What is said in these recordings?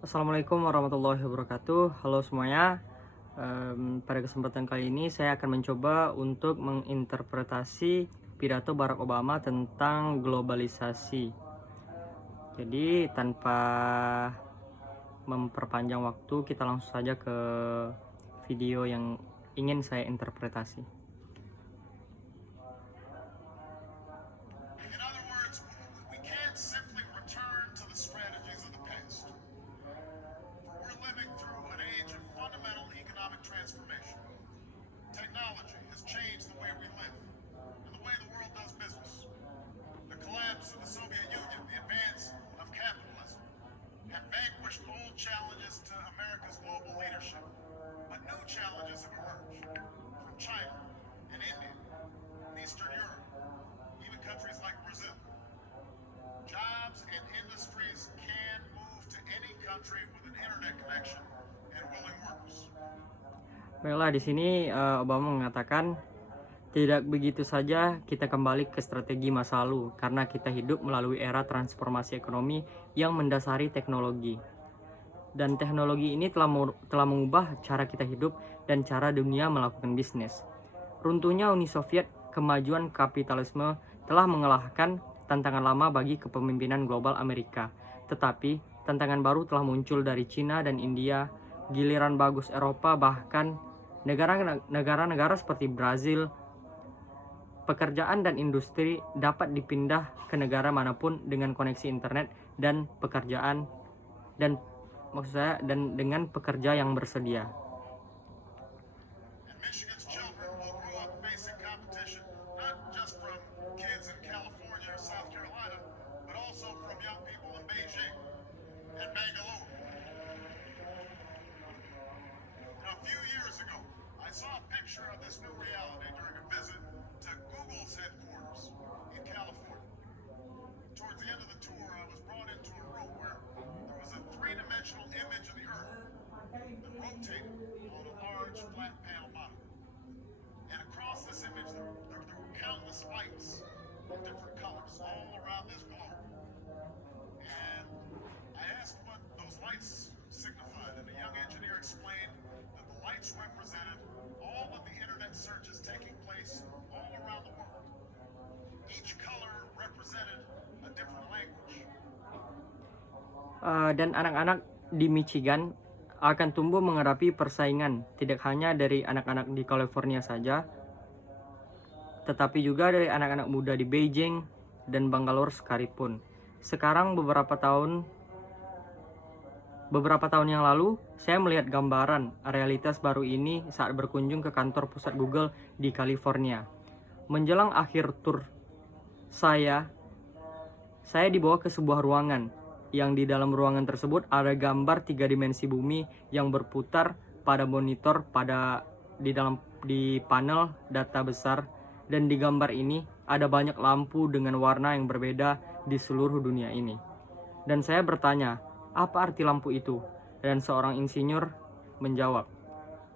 Assalamualaikum warahmatullahi wabarakatuh. Halo semuanya. Pada kesempatan kali ini saya akan mencoba untuk menginterpretasi pidato Barack Obama tentang globalisasi. Jadi tanpa memperpanjang waktu, kita langsung saja ke video yang ingin saya interpretasi. In other words, we can't simply return to the strategies of the past. For we're living through an age of fundamental economic transformation. Technology has changed the way we live and the way the world does business. The collapse of the Soviet Union, the advance of capitalism, have vanquished old challenges to America's global leadership. But new challenges have emerged from China and India and Eastern Europe, even countries like Brazil. Jobs and industries can move to any country with an internet connection and willing workers. Baiklah, di sini Obama mengatakan tidak begitu saja kita kembali ke strategi masa lalu karena kita hidup melalui era transformasi ekonomi yang mendasari teknologi. Dan teknologi ini telah mengubah cara kita hidup dan cara dunia melakukan bisnis. Runtuhnya Uni Soviet, kemajuan kapitalisme telah mengalahkan tantangan lama bagi kepemimpinan global Amerika. Tetapi tantangan baru telah muncul dari Cina dan India, giliran bagus Eropa, bahkan negara-negara seperti Brazil. Pekerjaan dan industri dapat dipindah ke negara manapun dengan koneksi internet dan pekerjaan dan dengan pekerja yang bersedia. And Michigan's children will grow up facing competition not just from kids in California or South Carolina, but also from young people in Beijing and Bangalore. Now, a few years ago, I saw a picture of this new reality during a visit to Google's headquarters in California. Towards the end of the tour, I was brought into a room where there was a three-dimensional image of the Earth that rotated on a large flat panel monitor. And across this image, there were countless lights of different colors all around this globe. And I asked what those lights signified, and a young engineer explained that the lights represented all of the internet searches taking place all around the world. Each color represented a different language. Dan anak-anak di Michigan akan tumbuh menghadapi persaingan tidak hanya dari anak-anak di California saja, tetapi juga dari anak-anak muda di Beijing dan Bangalore sekalipun. Sekarang beberapa tahun yang lalu, saya melihat gambaran realitas baru ini saat berkunjung ke kantor pusat Google di California. Menjelang akhir tur saya dibawa ke sebuah ruangan yang di dalam ruangan tersebut ada gambar 3 dimensi bumi yang berputar pada monitor di panel data besar, dan di gambar ini ada banyak lampu dengan warna yang berbeda di seluruh dunia ini. Dan saya bertanya, apa arti lampu itu? Dan seorang insinyur menjawab,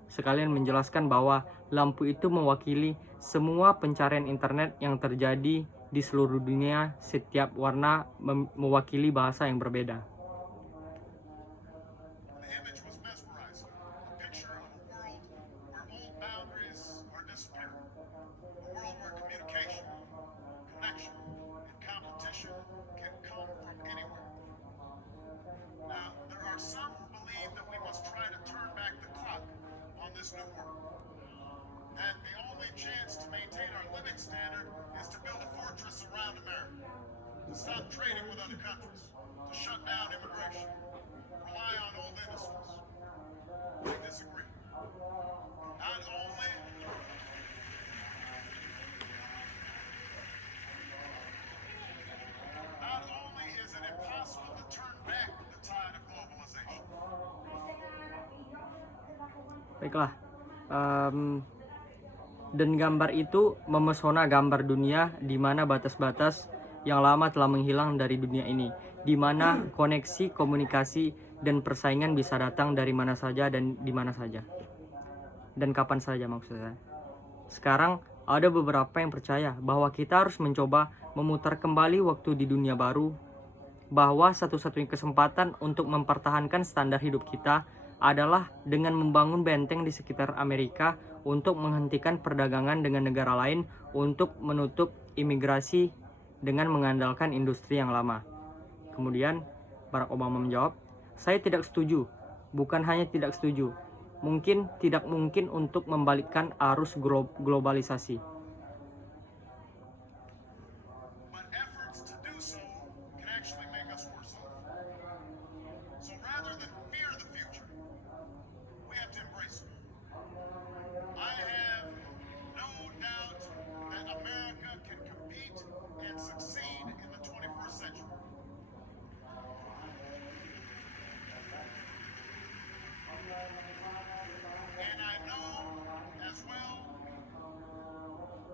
sekalian menjelaskan bahwa lampu itu mewakili semua pencarian internet yang terjadi di seluruh dunia. Setiap warna mewakili bahasa yang berbeda. The image was mesmerizing, a picture of a world where old boundaries are disappearing, a world where communication, connection, and competition can come from anywhere. Now, there are some who believe that we must try to turn back the clock on this new world. And the only chance to maintain our living standard is to build a fortress around America, to stop trading with other countries, to shut down immigration, rely on old industries. I disagree. Not only is it impossible to turn back the tide of globalization. Baiklah, dan gambar itu memesona gambar dunia di mana batas-batas yang lama telah menghilang dari dunia ini, di mana koneksi, komunikasi, dan persaingan bisa datang dari mana saja dan di mana saja, dan kapan saja maksudnya. Sekarang ada beberapa yang percaya bahwa kita harus mencoba memutar kembali waktu di dunia baru bahwa satu-satunya kesempatan untuk mempertahankan standar hidup kita adalah dengan membangun benteng di sekitar Amerika untuk menghentikan perdagangan dengan negara lain untuk menutup imigrasi dengan mengandalkan industri yang lama. Kemudian Barack Obama menjawab, "Saya tidak setuju. Bukan hanya tidak setuju, mungkin tidak mungkin untuk membalikkan arus globalisasi." But efforts to do so can actually make us worse off. So rather than fear the future, we have to embrace it. I have no doubt that America can compete and succeed in the 21st century. And I know as well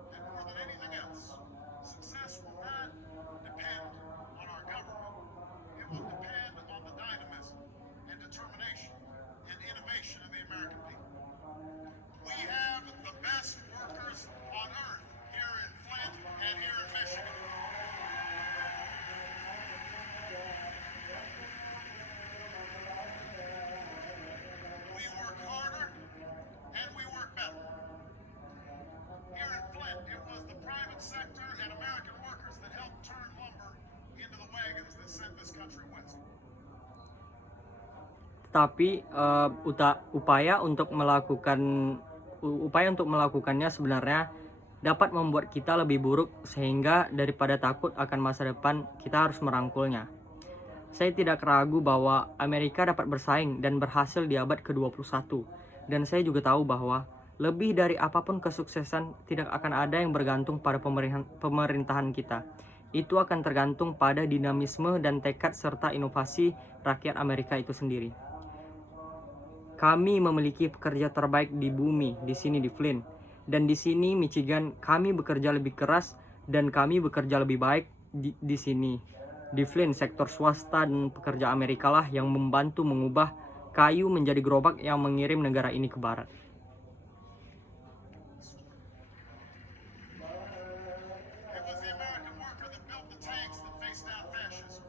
that more than anything else, success will not depend on our government. It will depend on the dynamism and determination and innovation of the American people. We have the best workers on earth here in Flint and here in Michigan. We work harder and we work better. Here in Flint, it was the private sector and American workers that helped turn lumber into the wagons that sent this country west. Tapi upaya untuk melakukannya sebenarnya dapat membuat kita lebih buruk, sehingga daripada takut akan masa depan, kita harus merangkulnya. Saya tidak ragu bahwa Amerika dapat bersaing dan berhasil di abad ke-21, dan saya juga tahu bahwa lebih dari apapun kesuksesan tidak akan ada yang bergantung pada pemerintahan kita. Itu akan tergantung pada dinamisme dan tekad serta inovasi rakyat Amerika itu sendiri. Kami memiliki pekerja terbaik di bumi di sini di Flint, dan di sini Michigan kami bekerja lebih keras dan kami bekerja lebih baik di sini. Di Flint, sektor swasta dan pekerja Amerika lah yang membantu mengubah kayu menjadi gerobak yang mengirim negara ini ke barat. It was the American worker that built the tanks that faced down fascism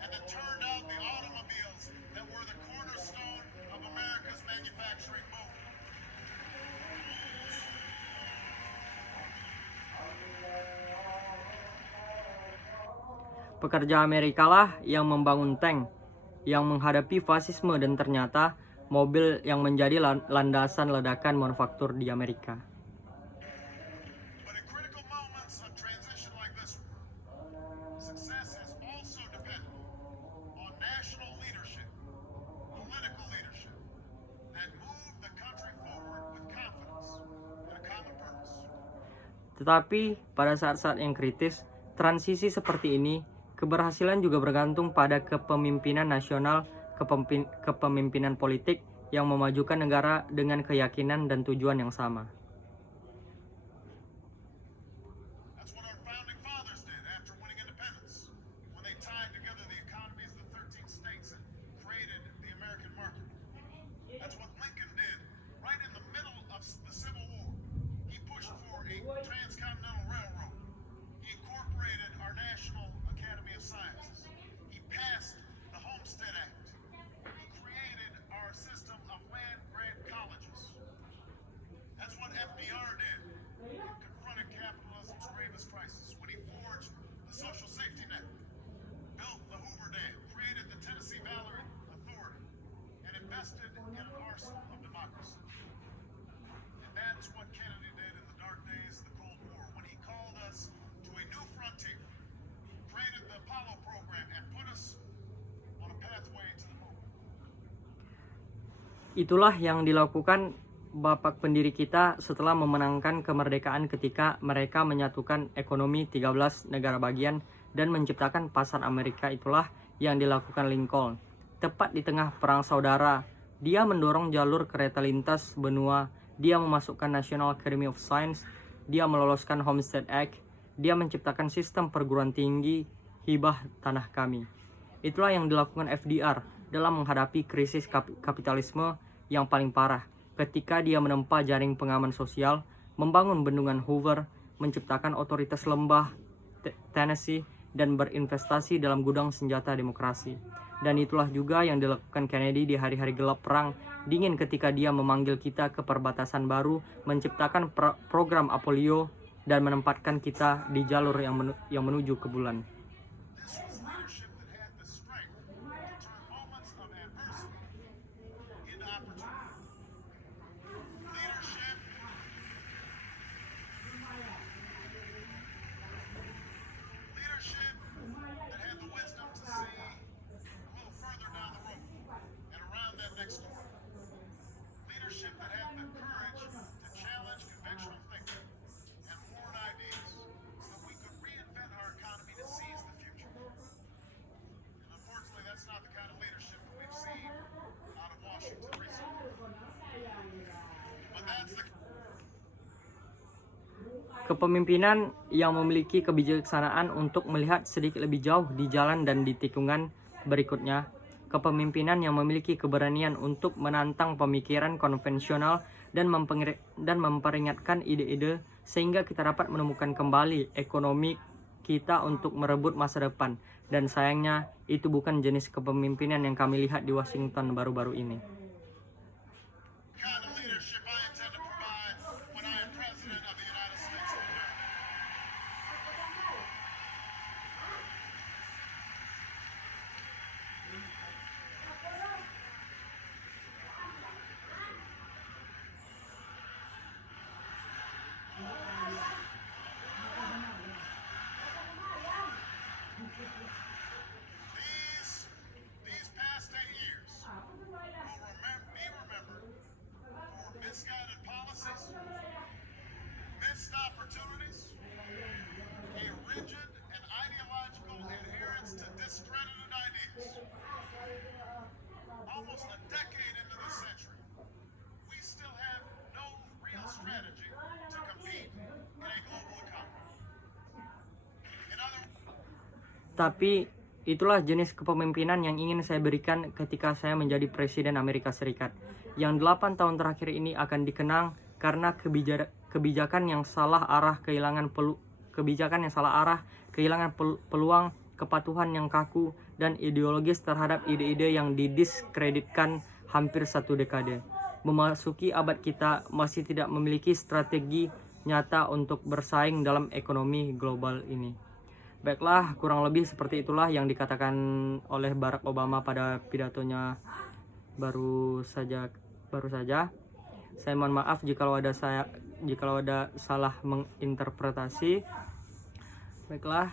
and that turned out the automobiles that were the cornerstone of America's manufacturing boom. Pekerja Amerika lah yang membangun tank, yang menghadapi fasisme, dan ternyata mobil yang menjadi landasan ledakan manufaktur di Amerika. But in critical moments of transition like this one, success has also depended on national leadership, political leadership, that moved the country forward with confidence and a common purpose. Tetapi pada saat-saat yang kritis, transisi seperti ini, keberhasilan juga bergantung pada kepemimpinan nasional, kepemimpinan politik yang memajukan negara dengan keyakinan dan tujuan yang sama. That's what our founding fathers did after winning independence, when they tied together the economies of the 13 states and created the American market. That's what Lincoln did right in the middle of the Civil War. He pushed for a transcontinental railroad. He incorporated our National Academy of Sciences. He passed the Homestead Act. He created our system of land-grant colleges. That's what FDR did, confronted capitalism's gravest crisis, when he forged the social safety net, built the Hoover Dam, created the Tennessee Valley Authority, and invested in an arsenal of democracy. And that's what Kennedy did in the dark days of the Cold War, when he called us to a new frontier, created the Apollo program, and put us on a pathway to the moon. Itulah yang dilakukan bapak pendiri kita setelah memenangkan kemerdekaan ketika mereka menyatukan ekonomi 13 negara bagian dan menciptakan pasar Amerika. Itulah yang dilakukan Lincoln. Tepat di tengah perang saudara, dia mendorong jalur kereta lintas benua, dia memasukkan National Academy of Science, dia meloloskan Homestead Act, dia menciptakan sistem perguruan tinggi, hibah tanah kami. Itulah yang dilakukan FDR dalam menghadapi krisis kapitalisme yang paling parah, ketika dia menempa jaring pengaman sosial, membangun bendungan Hoover, menciptakan otoritas lembah Tennessee, dan berinvestasi dalam gudang senjata demokrasi. Dan itulah juga yang dilakukan Kennedy di hari-hari gelap perang dingin ketika dia memanggil kita ke perbatasan baru, menciptakan program Apollo dan menempatkan kita di jalur yang menuju ke bulan. This was leadership that had the strength to turn moments of adversity into opportunity. Leadership that had the wisdom to see a little further down the road and around that next corner. Leadership that had the courage to challenge conventional thinking and foreign ideas so that we could reinvent our economy to seize the future. And unfortunately, that's not the kind of leadership that we've seen out of Washington recently. But that's the Kepemimpinan yang memiliki kebijaksanaan untuk melihat sedikit lebih jauh di jalan dan di tikungan berikutnya. Kepemimpinan yang memiliki keberanian untuk menantang pemikiran konvensional dan memperingatkan ide-ide sehingga kita dapat menemukan kembali ekonomi kita untuk merebut masa depan. Dan sayangnya itu bukan jenis kepemimpinan yang kami lihat di Washington baru-baru ini. kind of leadership I intend to provide when I am President of the United States of America. These past 8 years will be remembered for misguided policies, missed opportunities, a rigid and ideological adherence to discredited ideas. Almost a decade into the century, we still have no real strategy to compete in a global economy. In other Tapi itulah jenis kepemimpinan yang ingin saya berikan ketika saya menjadi Presiden Amerika Serikat. Yang 8 tahun terakhir ini akan dikenang karena kebijakan yang salah arah, kehilangan peluang, kepatuhan yang kaku, dan ideologis terhadap ide-ide yang didiskreditkan hampir 1 dekade. Memasuki abad kita masih tidak memiliki strategi nyata untuk bersaing dalam ekonomi global ini. Baiklah, kurang lebih seperti itulah yang dikatakan oleh Barack Obama pada pidatonya baru saja. Saya mohon maaf jikalau ada salah menginterpretasi. Baiklah,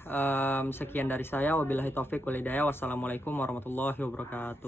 sekian dari saya. Wabillahi taufik wal hidayah. Wassalamualaikum warahmatullahi wabarakatuh.